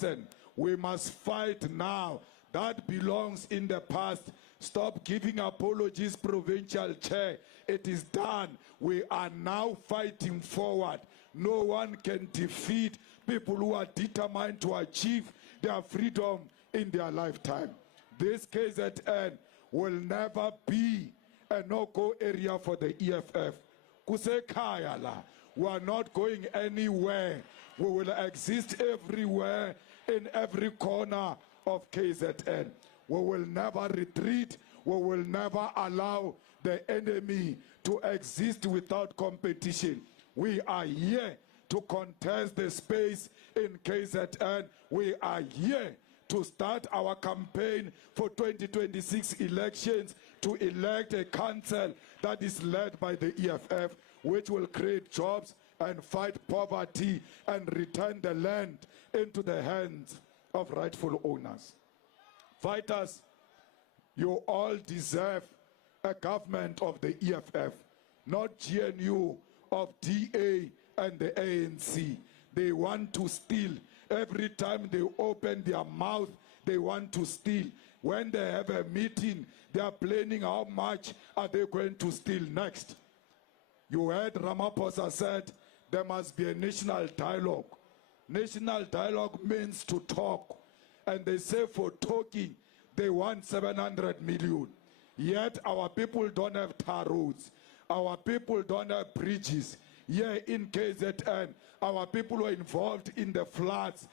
Listen, we must fight now. That belongs in the past. Stop giving apologies, provincial chair. It is done. We are now fighting forward. No one can defeat people who are determined to achieve their freedom in their lifetime. This KZN will never be a no-go area for the EFF. Kusekaya la. We are not going anywhere. We will exist everywhere, in every corner of KZN. We will never retreat. We will never allow the enemy to exist without competition. We are here to contest the space in KZN. We are here to start our campaign for 2026 elections to elect a council that is led by the EFF, which will create jobs and fight poverty and return the land into the hands of rightful owners. Fighters, you all deserve a government of the EFF, not GNU of DA and the ANC. They want to steal. Every time they open their mouth, they want to steal. When they have a meeting, they are planning how much are they going to steal next. You heard Ramaphosa said there must be a national dialogue. National dialogue means to talk. And they say for talking, they want 700 million. Yet our people don't have tar roads. Our people don't have bridges. Here in KZN, our people were involved in the floods.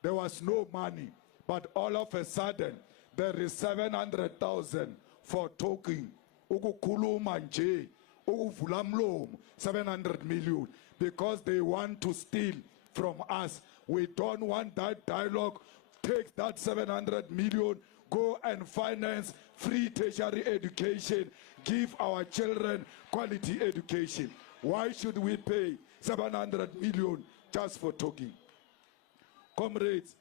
There was no money. But all of a sudden, there is 700,000 for talking. Ukukhuluma nje, ukuvula mlomo, 700 million. Because they want to steal from us. We don't want that dialogue. Take that 700 million, go and finance free tertiary education, give our children quality education. Why should we pay 700 million just for talking? Comrades,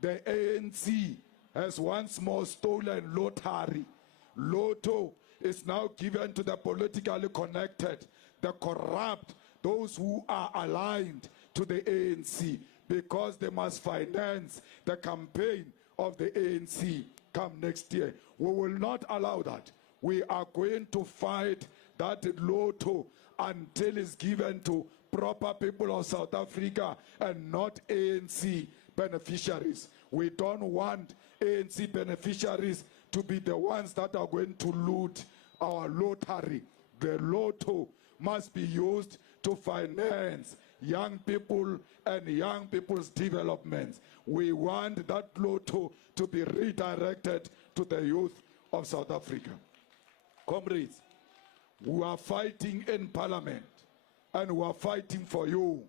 the ANC has once more stolen lottery. Lotto is now given to the politically connected, the corrupt, those who are aligned to the ANC, because they must finance the campaign of the ANC come next year. We will not allow that. We are going to fight that lotto until it's given to proper people of South Africa and not ANC beneficiaries. We don't want ANC beneficiaries to be the ones that are going to loot our lottery. The lotto must be used to finance young people and young people's development. We want that lotto to be redirected to the youth of South Africa. Comrades, we are fighting in Parliament and we are fighting for you.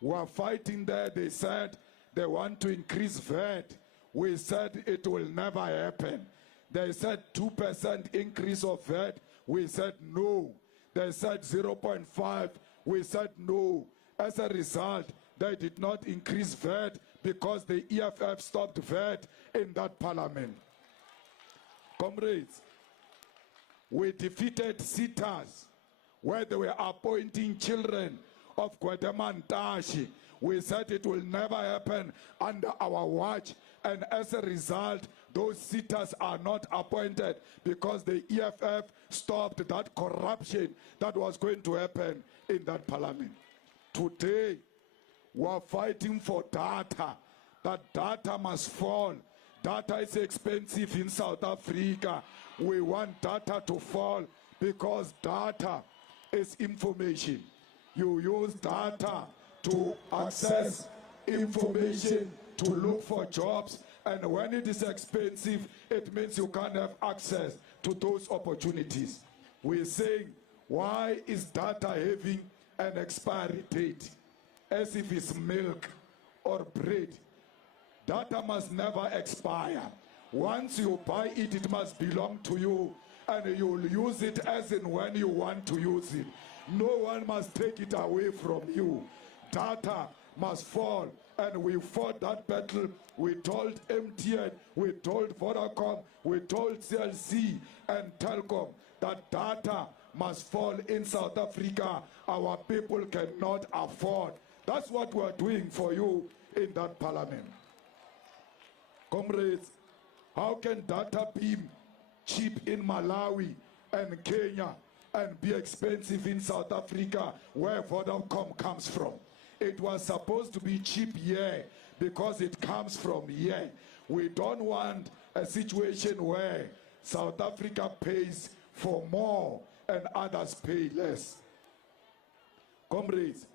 We are fighting there. They said they want to increase VAT. We said it will never happen. They said 2% increase of VAT. We said no. They said 0.5. We said no. As a result, they did not increase VAT because the EFF stopped VAT in that parliament. Comrades, we defeated sitters where they were appointing children of Gwademantashi. We said it will never happen under our watch, and as a result, those sitters are not appointed because the EFF stopped that corruption that was going to happen in that parliament. Today, we are fighting for data. That data must fall. Data is expensive in South Africa. We want data to fall because data is information. You use data to access information, to look for jobs, and when it is expensive, it means you can't have access to those opportunities. We're saying, why is data having an expiry date? As if it's milk or bread. Data must never expire. Once you buy it, it must belong to you, and you'll use it as and when you want to use it. No one must take it away from you. Data must fall, and we fought that battle. We told MTN, we told Vodacom, we told CLC and Telkom that data must fall in South Africa. Our people cannot afford. That's what we're doing for you in that parliament. Comrades, how can data be cheap in Malawi and Kenya and be expensive in South Africa, where Vodacom comes from? It was supposed to be cheap here because it comes from here. We don't want a situation where South Africa pays for more and others pay less. Comrades,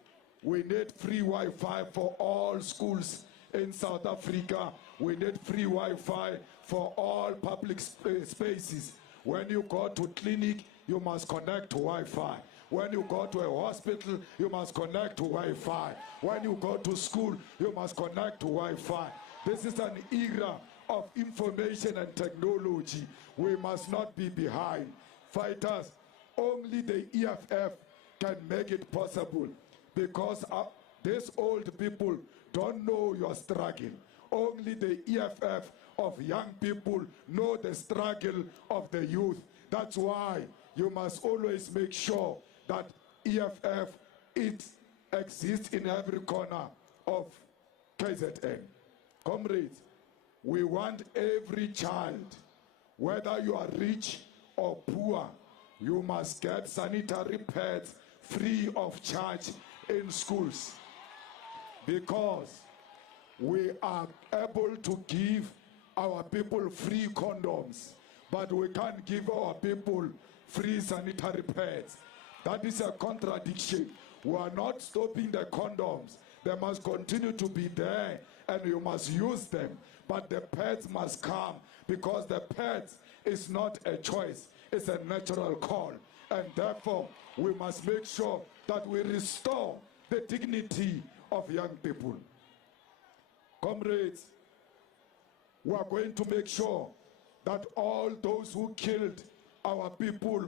we need free Wi-Fi for all schools in South Africa. We need free Wi-Fi for all public spaces. When you go to clinic, you must connect to Wi-Fi. When you go to a hospital, you must connect to Wi-Fi. When you go to school, you must connect to Wi-Fi. This is an era of information and technology. We must not be behind. Fighters, only the EFF can make it possible, because these old people don't know your struggle. Only the EFF of young people know the struggle of the youth. That's why you must always make sure that EFF exists in every corner of KZN. Comrades, we want every child, whether you are rich or poor, you must get sanitary pads free of charge in schools, because we are able to give our people free condoms, but we can't give our people free sanitary pads. That is a contradiction. We are not stopping the condoms. They must continue to be there and you must use them. But the pads must come, because the pads is not a choice. It's a natural call. And therefore, we must make sure that we restore the dignity of young people. Comrades, we are going to make sure that all those who killed our people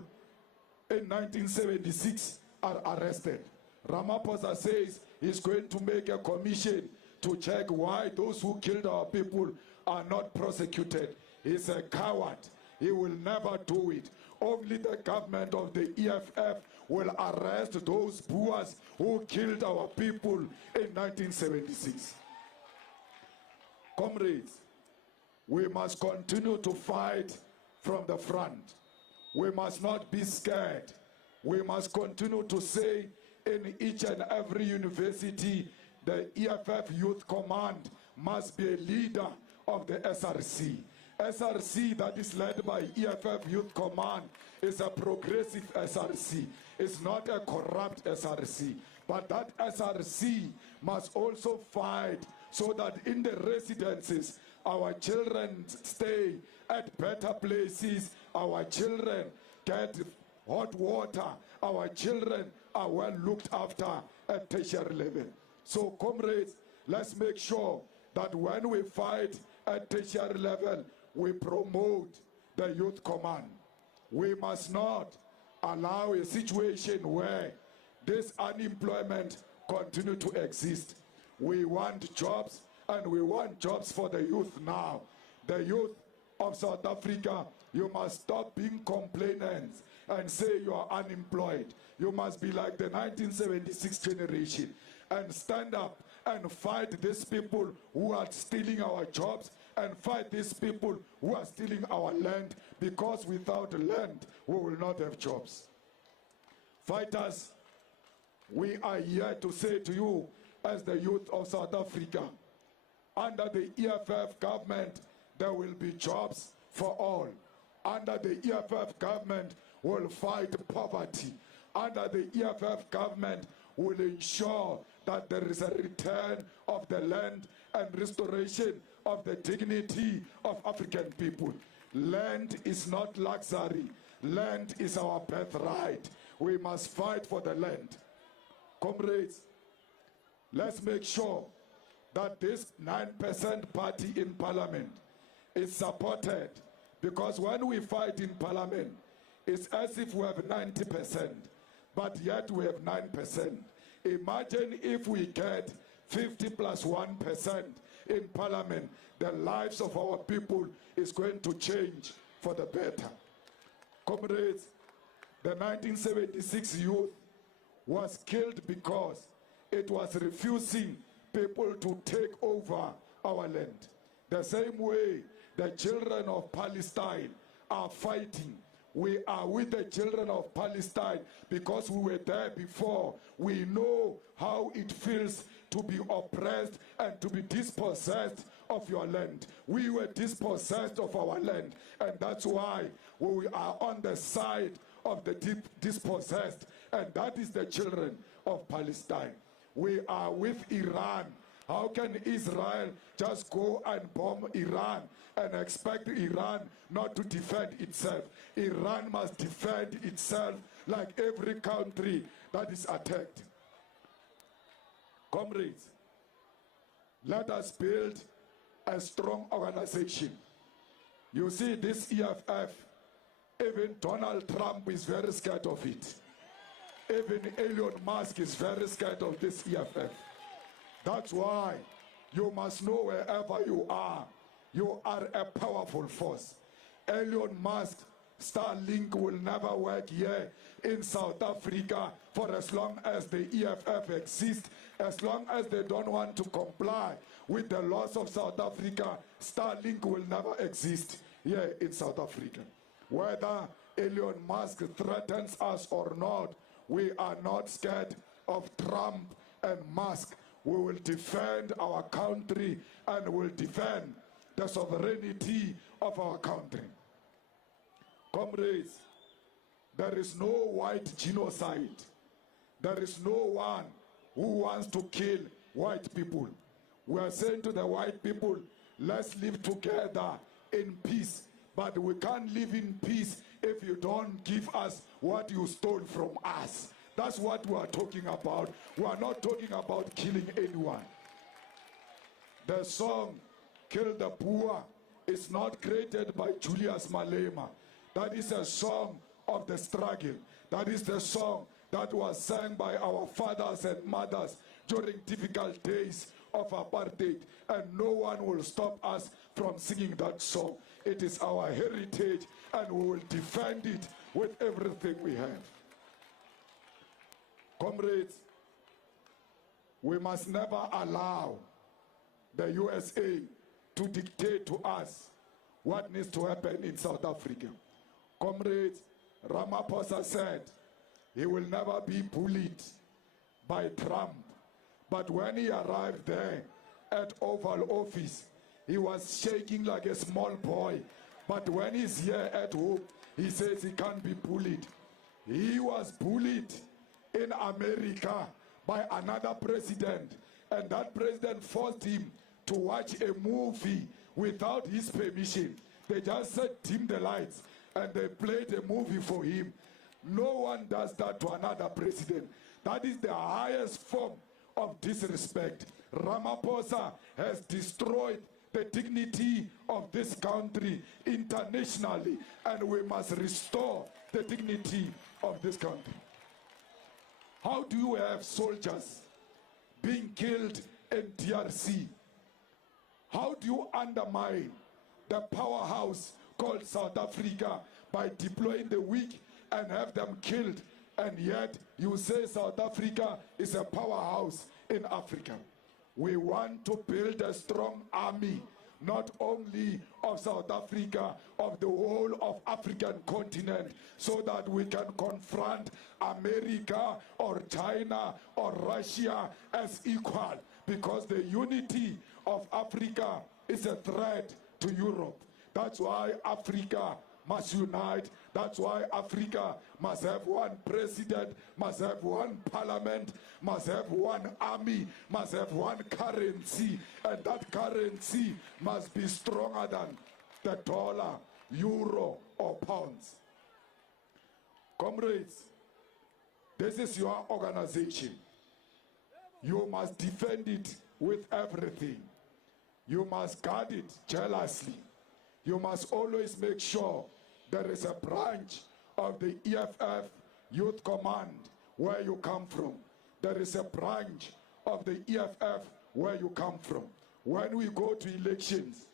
in 1976 are arrested. Ramaphosa says he's going to make a commission to check why those who killed our people are not prosecuted. He's a coward. He will never do it. Only the government of the EFF will arrest those Boers who killed our people in 1976. Comrades, we must continue to fight from the front. We must not be scared. We must continue to say in each and every university, the EFF Youth Command must be a leader of the SRC. SRC that is led by EFF Youth Command is a progressive SRC. It's not a corrupt SRC. But that SRC must also fight so that in the residences, our children stay at better places, our children get hot water, our children are well looked after at tertiary level. So comrades, let's make sure that when we fight at tertiary level, we promote the youth command. We must not allow a situation where this unemployment continue to exist. We want jobs, and we want jobs for the youth now. The youth of South Africa, you must stop being complainants and say you are unemployed. You must be like the 1976 generation and stand up and fight these people who are stealing our jobs, and fight these people who are stealing our land, because without land, we will not have jobs. Fighters, we are here to say to you, as the youth of South Africa, under the EFF government, there will be jobs for all. Under the EFF government, we'll fight poverty. Under the EFF government, we'll ensure that there is a return of the land and restoration of the dignity of African people. Land is not luxury. Land is our birthright. We must fight for the land. Comrades, let's make sure that this 9% party in parliament is supported, because when we fight in parliament, it's as if we have 90%, but yet we have 9%. Imagine if we get 50 plus 1% in parliament, the lives of our people is going to change for the better. Comrades, the 1976 youth was killed because it was refusing people to take over our land. The same way the children of Palestine are fighting, we are with the children of Palestine because we were there before. We know how it feels to be oppressed and to be dispossessed of your land. We were dispossessed of our land, and that's why we are on the side of the dispossessed, and that is the children of Palestine. We are with Iran. How can Israel just go and bomb Iran and expect Iran not to defend itself? Iran must defend itself like every country that is attacked. Comrades, let us build a strong organization. You see, this EFF, even Donald Trump is very scared of it. Even Elon Musk is very scared of this EFF. That's why you must know wherever you are a powerful force. Elon Musk, Starlink will never work here in South Africa for as long as the EFF exists. As long as they don't want to comply with the laws of South Africa, Starlink will never exist here in South Africa. Whether Elon Musk threatens us or not, we are not scared of Trump and Musk. We will defend our country and will defend the sovereignty of our country. Comrades, there is no white genocide. There is no one who wants to kill white people. We are saying to the white people, let's live together in peace. But we can't live in peace if you don't give us what you stole from us. That's what we are talking about. We are not talking about killing anyone. The song, Kill the Poor, is not created by Julius Malema. That is a song of the struggle. That is the song that was sung by our fathers and mothers during difficult days of apartheid. And no one will stop us from singing that song. It is our heritage, and we will defend it with everything we have. Comrades, we must never allow the USA to dictate to us what needs to happen in South Africa. Comrades, Ramaphosa said he will never be bullied by Trump. But when he arrived there at Oval Office, he was shaking like a small boy. But when he's here at home, he says he can't be bullied. He was bullied in America by another president, and that president forced him to watch a movie without his permission. They just set dim the lights and they played a movie for him. No one does that to another president. That is the highest form of disrespect. Ramaphosa has destroyed the dignity of this country internationally, and we must restore the dignity of this country. How do you have soldiers being killed in DRC? How do you undermine the powerhouse called South Africa by deploying the weak and have them killed? And yet you say South Africa is a powerhouse in Africa. We want to build a strong army, not only of South Africa, of the whole of African continent, so that we can confront America or China or Russia as equal, because the unity of Africa is a threat to Europe. That's why Africa must unite. That's why Africa must have one president, must have one parliament, must have one army, must have one currency, and that currency must be stronger than the dollar, euro, or pounds. Comrades, this is your organization. You must defend it with everything. You must guard it jealously. You must always make sure there is a branch of the EFF Youth Command where you come from. There is a branch of the EFF where you come from. When we go to elections,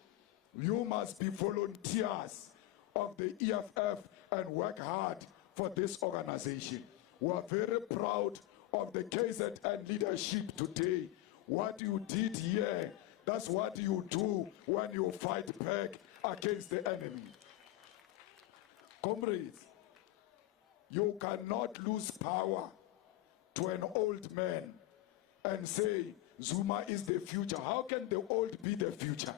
you must be volunteers of the EFF and work hard for this organization. We are very proud of the KZN leadership today. What you did here, That's what you do when you fight back against the enemy. Comrades, you cannot lose power to an old man and say Zuma is the future. How can the old be the future?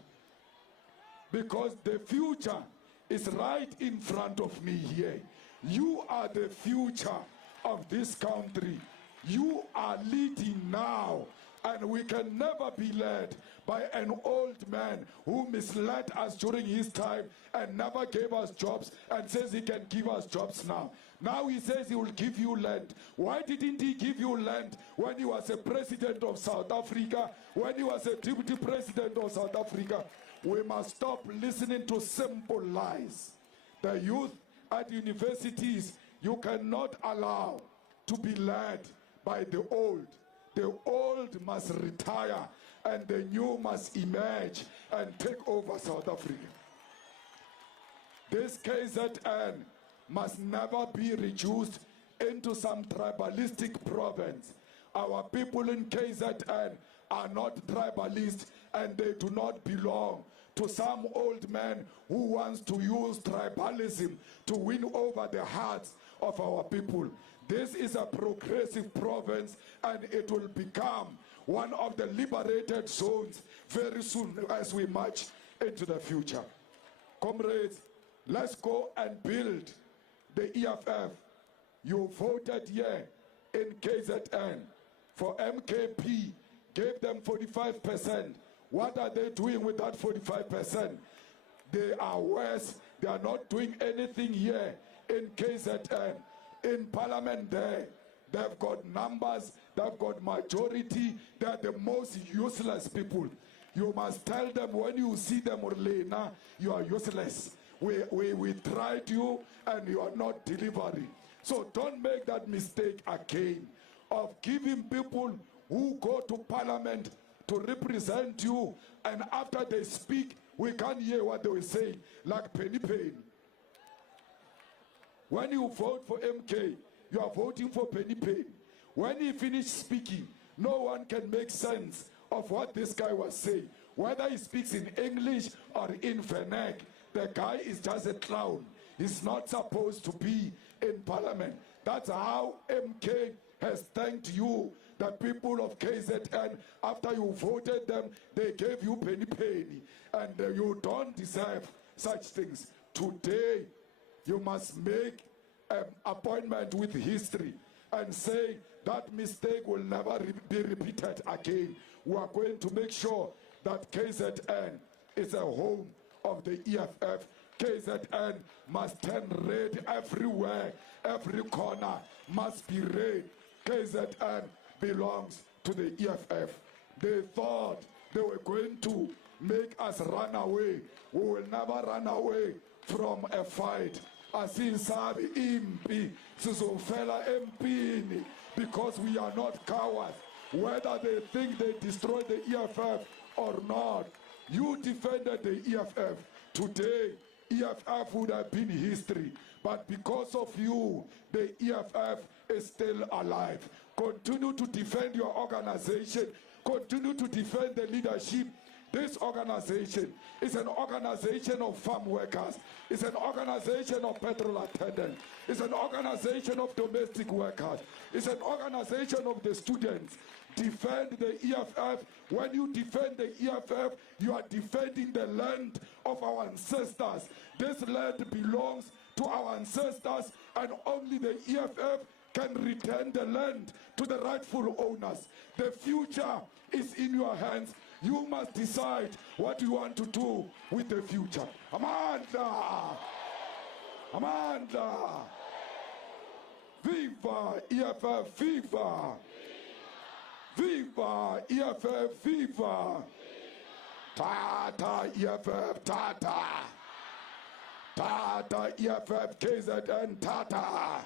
Because the future is right in front of me here. You are the future of this country. You are leading now, and we can never be led by an old man who misled us during his time and never gave us jobs and says he can give us jobs now. Now he says he will give you land. Why didn't he give you land when he was a president of South Africa, when he was a deputy president of South Africa? We must stop listening to simple lies. The youth at universities, you cannot allow to be led by the old. The old must retire and the new must emerge and take over South Africa. This KZN must never be reduced into some tribalistic province. Our people in KZN are not tribalist, and they do not belong to some old man who wants to use tribalism to win over the hearts of our people. This is a progressive province, and it will become one of the liberated zones very soon as we march into the future. Comrades, let's go and build the EFF. You voted here in KZN for MKP, gave them 45%. What are they doing with that 45%? They are worse. They are not doing anything here in KZN. In Parliament there, they've got numbers, they've got majority, they are the most useless people. You must tell them when you see them, Orlena, you are useless. We tried you and you are not delivering. So don't make that mistake again of giving people who go to Parliament to represent you, and after they speak, we can't hear what they will say, like Penny Payne. When you vote for MK, you are voting for Penny Payne. When he finished speaking, no one can make sense of what this guy was saying. Whether he speaks in English or in Vernac, the guy is just a clown. He's not supposed to be in Parliament. That's how MK has thanked you, the people of KZN. After you voted them, they gave you penny penny, and you don't deserve such things. Today, you must make an appointment with history and say that mistake will never be repeated again. We are going to make sure that KZN is a home of the EFF. KZN must turn red everywhere. Every corner must be red. KZN belongs to the EFF. They thought they were going to make us run away. We will never run away from a fight. Asinsabi impi, sizofela empini, because we are not cowards. Whether they think they destroyed the EFF or not, you defended the EFF. Today, EFF would have been history. But because of you, the EFF is still alive. Continue to defend your organization. Continue to defend the leadership. This organization is an organization of farm workers. It's an organization of petrol attendants. It's an organization of domestic workers. It's an organization of the students. Defend the EFF. When you defend the EFF, you are defending the land of our ancestors. This land belongs to our ancestors, and only the EFF can return the land to the rightful owners. The future is in your hands. You must decide what you want to do with the future. Amanda! Amanda! Viva EFF, viva! Viva EFF, viva! Tata EFF, tata! Tata EFF, KZN, tata!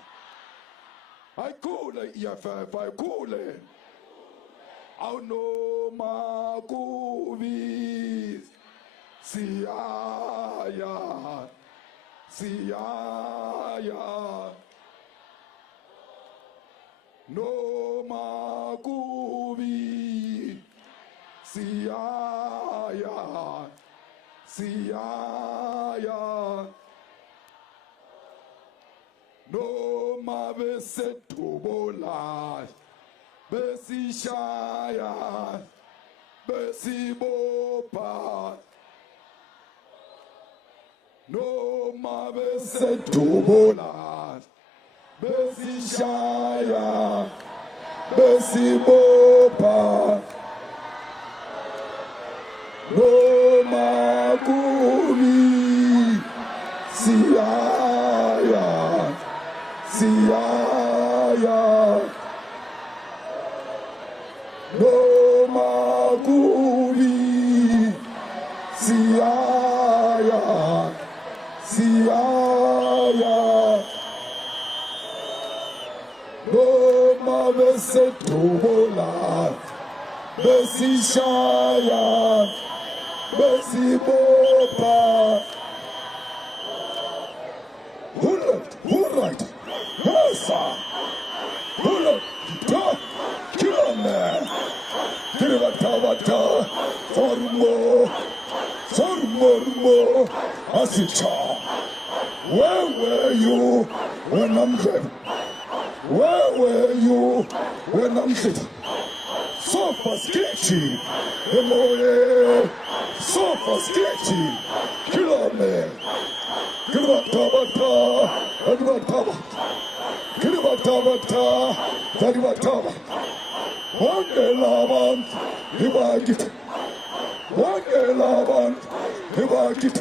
I cool EFF, I cool it. Auno makuvis siaya siaya no makuvis siaya siyaya noma besethubola besishaya besibopha noma besethubola besishaya besibopha noma kubi siyaya siyaya noma kubi siyaya siyaya noma besethubola besishaya besibopha. Who left? Who right? Yes, sir. Who left? Kill him there. Kirivata, Formo, Asicha. Where were you when I'm dead? Where were you when I'm dead? Sofa sketchy, emoye. Sofa sketchy, kill me. Kirivata, Kirivata. Wangelaban, ibagit. Wangelaban, ibagit.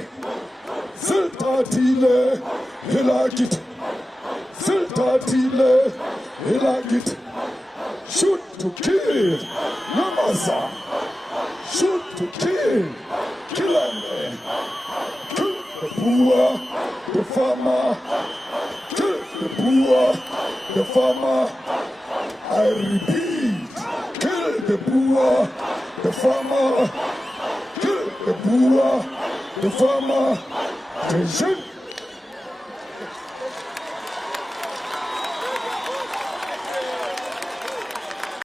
Siltatile, hilagit. Siltatile, hilagit. Shoot to kill, Namaza. Shoot to kill, kill him. Kill the poor, the farmer. Kill the poor, the farmer. I repeat, kill the poor, the farmer. Kill the poor, the farmer. Attention.